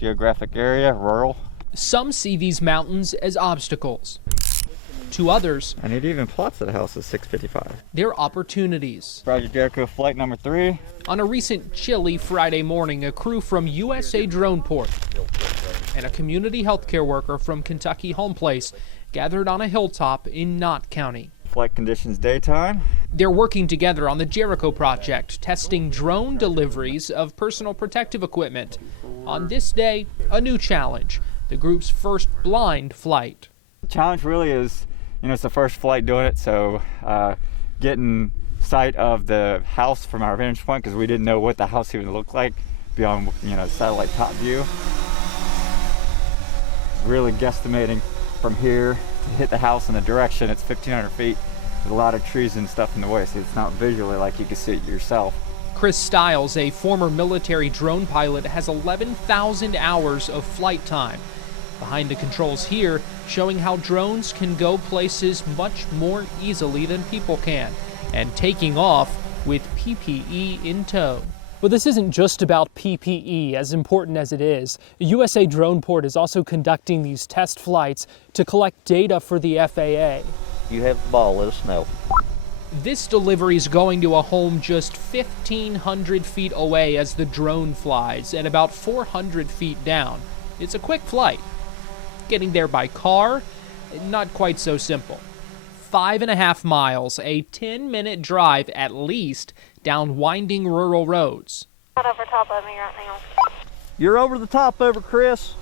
geographic area, rural. Some see these mountains as obstacles. To others, and it even plots the house as 655. They're opportunities. Project Jericho flight number 3. On a recent chilly Friday morning, a crew from USA Droneport and a community healthcare worker from Kentucky Home Place gathered on a hilltop in Knott County. Flight conditions daytime. They're working together on the Jericho project, testing drone deliveries of personal protective equipment. On this day, a new challenge, the group's first blind flight. The challenge really is, it's the first flight doing it, so getting sight of the house from our vantage point, because we didn't know what the house even looked like beyond, satellite top view. Really guesstimating from here to hit the house in the direction. It's 1,500 feet with a lot of trees and stuff in the way, so it's not visually like you can see it yourself. Chris Stiles, a former military drone pilot, has 11,000 hours of flight time. Behind the controls here, showing how drones can go places much more easily than people can, and taking off with PPE in tow. But this isn't just about PPE, as important as it is. USA Droneport is also conducting these test flights to collect data for the FAA. You have the ball, let us know. This delivery is going to a home just 1,500 feet away as the drone flies, and about 400 feet down. It's a quick flight. Getting there by car, not quite so simple. 5.5 miles, a 10-minute drive at least, down winding rural roads. Not over top of me right now. You're over the top over, Chris.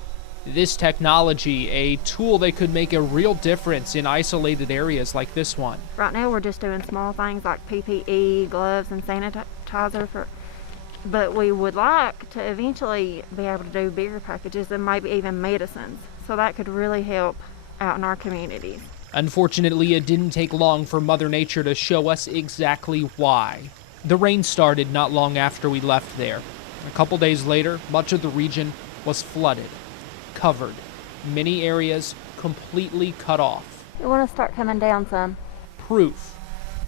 This technology, a tool that could make a real difference in isolated areas like this one. Right now we're just doing small things like PPE, gloves, and sanitizer, but we would like to eventually be able to do bigger packages and maybe even medicines. So that could really help out in our communities. Unfortunately, it didn't take long for Mother Nature to show us exactly why. The rain started not long after we left there. A couple days later, much of the region was flooded, covered, many areas completely cut off. You want to start coming down some. Proof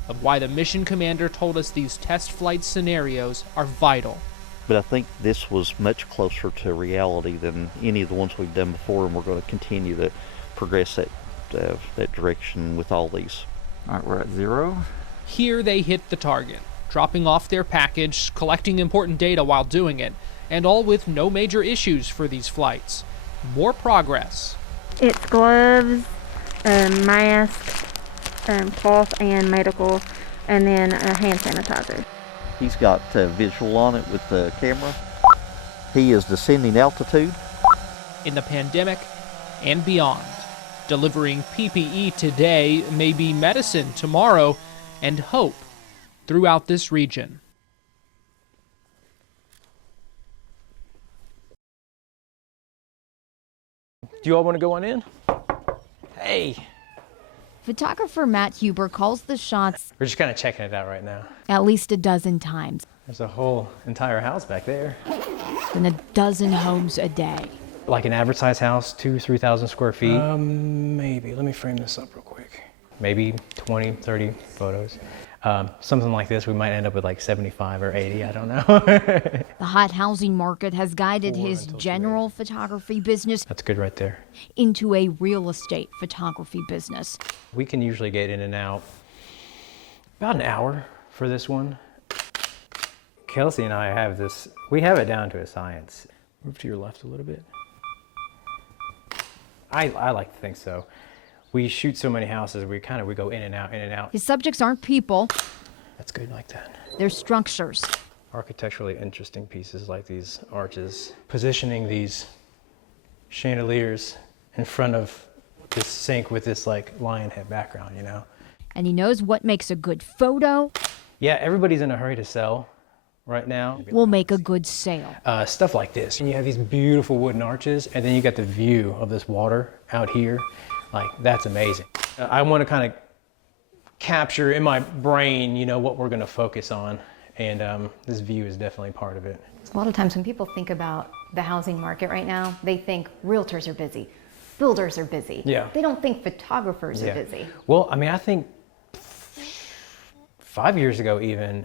of why the mission commander told us these test flight scenarios are vital. But I think this was much closer to reality than any of the ones we've done before, and we're going to continue to progress that direction with all these. All right, we're at 0. Here they hit the target, dropping off their package, collecting important data while doing it, and all with no major issues for these flights. More progress. It's gloves, mask, cloth and medical, and then hand sanitizer. He's got visual on it with the camera. He is descending altitude. In the pandemic and beyond, delivering PPE today may be medicine tomorrow and hope throughout this region. Do you all want to go on in? Hey. Photographer Matt Huber calls the shots We're just kind of checking it out right now. at least a dozen times, There's a whole entire house back there. and a dozen homes a day. Like an advertised house, 3,000 square feet. Maybe. Let me frame this up real quick. Maybe 20, 30 photos. Something like this, we might end up with like 75 or 80, I don't know. The hot housing market has guided his general photography business That's good right there. into a real estate photography business. We can usually get in and out about an hour for this one. Kelsey and I have this, we have it down to a science. Move to your left a little bit. I like to think so. We shoot so many houses, we go in and out, in and out. His subjects aren't people, That's good like that. they're structures. Architecturally interesting pieces like these arches. Positioning these chandeliers in front of this sink with this like lion head background, you know? And he knows what makes a good photo Yeah, everybody's in a hurry to sell right now. will make a good sale. Stuff like this. And you have these beautiful wooden arches, and then you got the view of this water out here. Like, that's amazing. I want to kind of capture in my brain, what we're going to focus on. And this view is definitely part of it. A lot of times when people think about the housing market right now, they think realtors are busy, builders are busy. Yeah. They don't think photographers are busy. Well, I mean, I think 5 years ago even,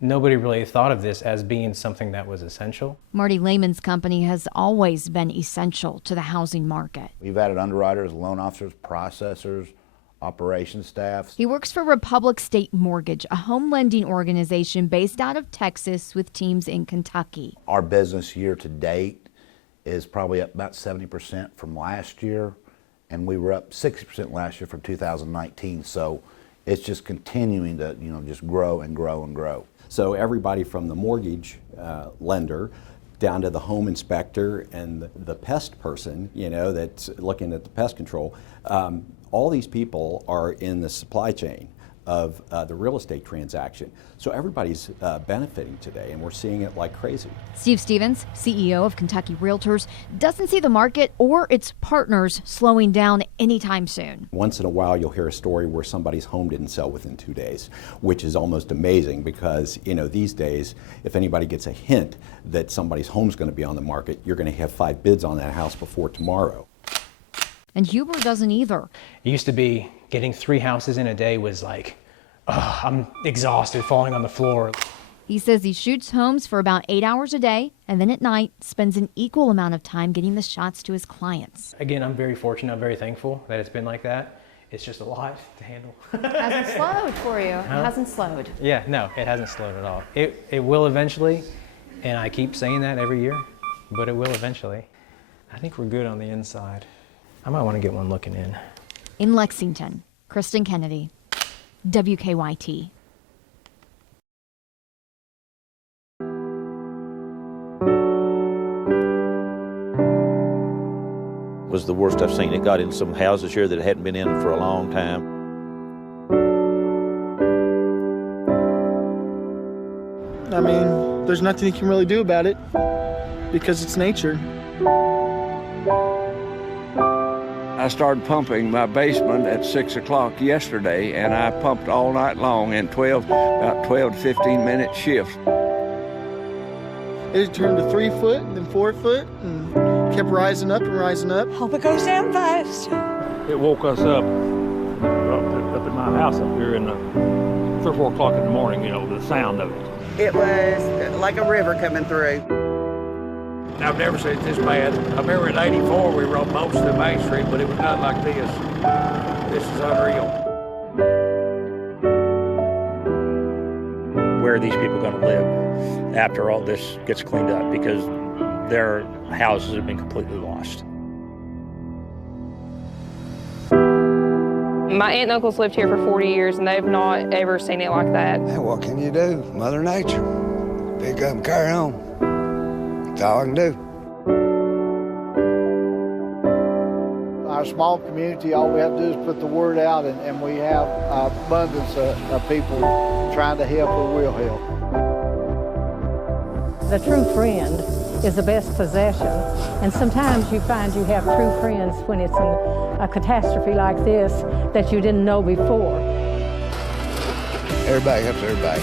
nobody really thought of this as being something that was essential. Marty Lehman's company has always been essential to the housing market. We've added underwriters, loan officers, processors, operations staff. He works for Republic State Mortgage, a home lending organization based out of Texas with teams in Kentucky. Our business year to date is probably up about 70% from last year, and we were up 60% last year from 2019. So it's just continuing to, just grow and grow and grow. So everybody from the mortgage lender down to the home inspector and the pest person, that's looking at the pest control, all these people are in the supply chain of the real estate transaction. So everybody's benefiting today, and we're seeing it like crazy. Steve Stevens, CEO of Kentucky Realtors, doesn't see the market or its partners slowing down anytime soon. Once in a while, you'll hear a story where somebody's home didn't sell within 2 days, which is almost amazing because, these days, if anybody gets a hint that somebody's home's going to be on the market, you're going to have 5 bids on that house before tomorrow. And Huber doesn't either. It used to be getting 3 houses in a day was like, I'm exhausted, falling on the floor. He says he shoots homes for about 8 hours a day and then at night spends an equal amount of time getting the shots to his clients. Again, I'm very fortunate, I'm very thankful that it's been like that. It's just a lot to handle. Hasn't slowed for you. It hasn't slowed. Yeah, no, it hasn't slowed at all. It will eventually, and I keep saying that every year, but it will eventually. I think we're good on the inside. I might want to get one looking in. In Lexington, Kristen Kennedy, WKYT. Was the worst I've seen. It got in some houses here that hadn't been in for a long time. I mean, there's nothing you can really do about it because it's nature. I started pumping my basement at 6 o'clock yesterday, and I pumped all night long in about 12 to 15 minute shifts. It turned to 3 foot, then 4 foot, and kept rising up and rising up. Hope it goes down fast. It woke us up at my house up here in 3 or 4 o'clock in the morning, the sound of it. It was like a river coming through. I've never seen it this bad. I remember in '84 we were on most of Main Street, but it was not like this. This is unreal. Where are these people going to live after all this gets cleaned up? Because their houses have been completely lost. My aunt and uncles lived here for 40 years, and they've not ever seen it like that. Hey, what can you do? Mother Nature. Pick up and carry on. That's all I can do. Our small community, all we have to do is put the word out, and we have an abundance of people trying to help or will help. The true friend is the best possession, and sometimes you find you have true friends when it's a catastrophe like this that you didn't know before. Everybody helps everybody.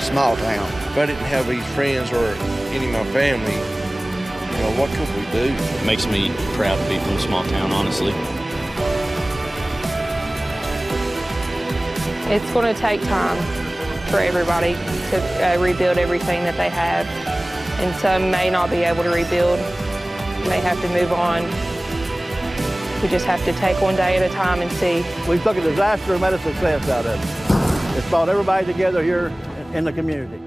Small town. If I didn't have these friends or any of my family, what could we do? It makes me proud to be from a small town, honestly. It's going to take time for everybody to rebuild everything that they have. And some may not be able to rebuild, may have to move on. We just have to take one day at a time and see. We took a disaster and made a success out of it. It's brought everybody together here in the community.